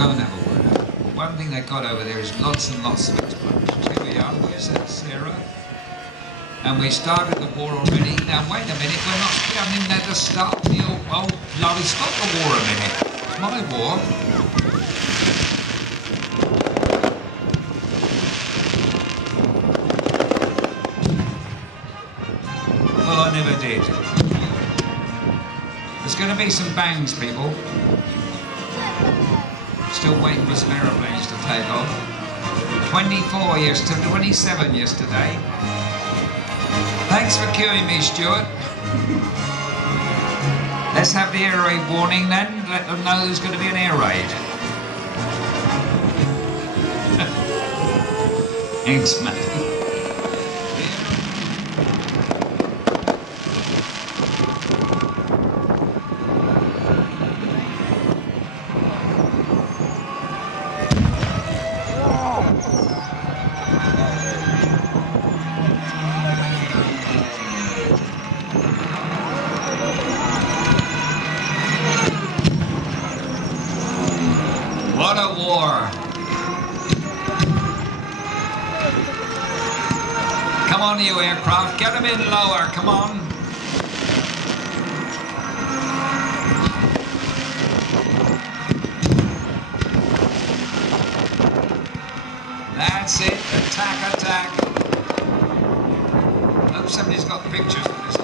go and have a word. One thing they got over there is lots and lots of explosions. Here we are, where's that, Sarah? And we started the war already. Now wait a minute, we haven't even had to start the old bloody stop the war a minute. It's my war. Well, I never did. There's going to be some bangs, people. Still waiting for some aeroplanes to take off. 24 yesterday, 27 yesterday. Thanks for queuing me, Stuart. Let's have the air raid warning then. Let them know there's going to be an air raid. Thanks, mate. What a war! Come on, you aircraft, get them in lower, come on! That's it, attack, attack! Hope somebody's got pictures of this.